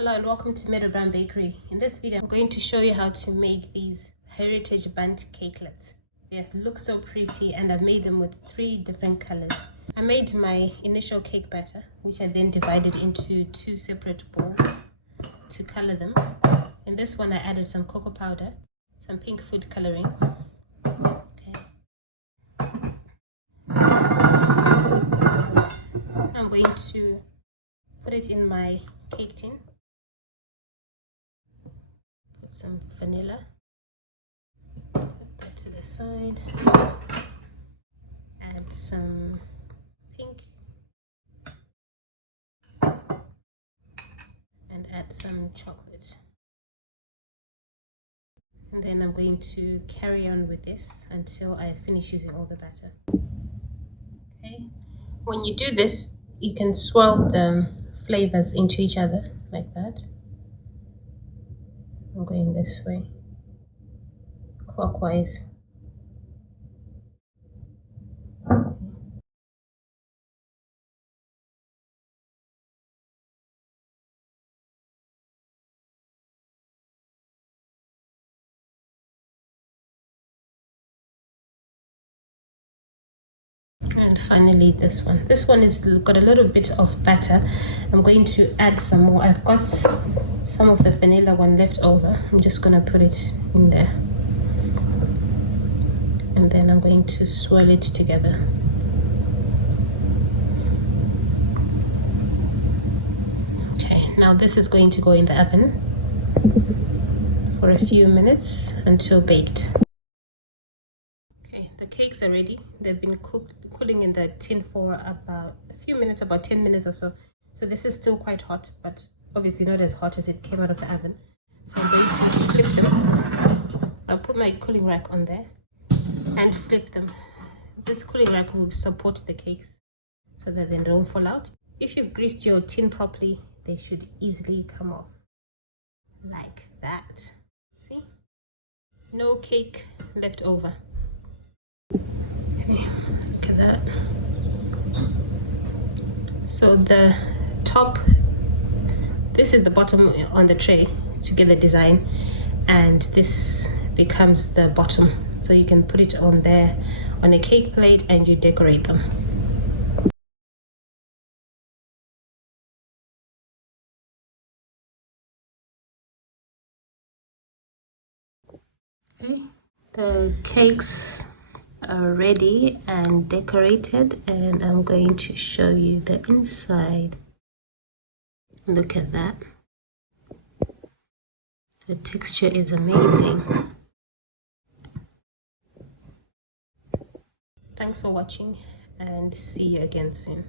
Hello and welcome to Meadow Bakery. In this video I'm going to show you how to make these heritage Bundt cakelets. They look so pretty and I made them with 3 different colors. I made my initial cake batter, which I then divided into 2 separate bowls to color them. In this one I added some cocoa powder, some pink food coloring. I'm going to put it in my cake tin. Put some vanilla. Put that to the side. Add some pink. And add some chocolate. And then I'm going to carry on with this until I finish using all the batter. Okay. When you do this, you can swirl the flavors into each other like that. I'm going this way, clockwise. And finally this one is got a little bit of batter. I'm going to add some more. I've got some of the vanilla one left over. I'm just going to put it in there, and then I'm going to swirl it together. Okay, now this is going to go in the oven for a few minutes until baked. Okay, the cakes are ready. They've been cooling in the tin for about a few minutes, about 10 minutes or so. So this is still quite hot, but obviously not as hot as it came out of the oven. So I'm going to flip them. I'll put my cooling rack on there and flip them. This cooling rack will support the cakes so that they don't fall out. If you've greased your tin properly, they should easily come off like that. See? No cake left over. Okay, look at that. So the top, this is the bottom on the tray to get the design, and this becomes the bottom. So you can put it on there on a cake plate and you decorate them. Okay, the cakes are ready and decorated, and I'm going to show you the inside. Look at that. The texture is amazing. Thanks for watching and see you again soon.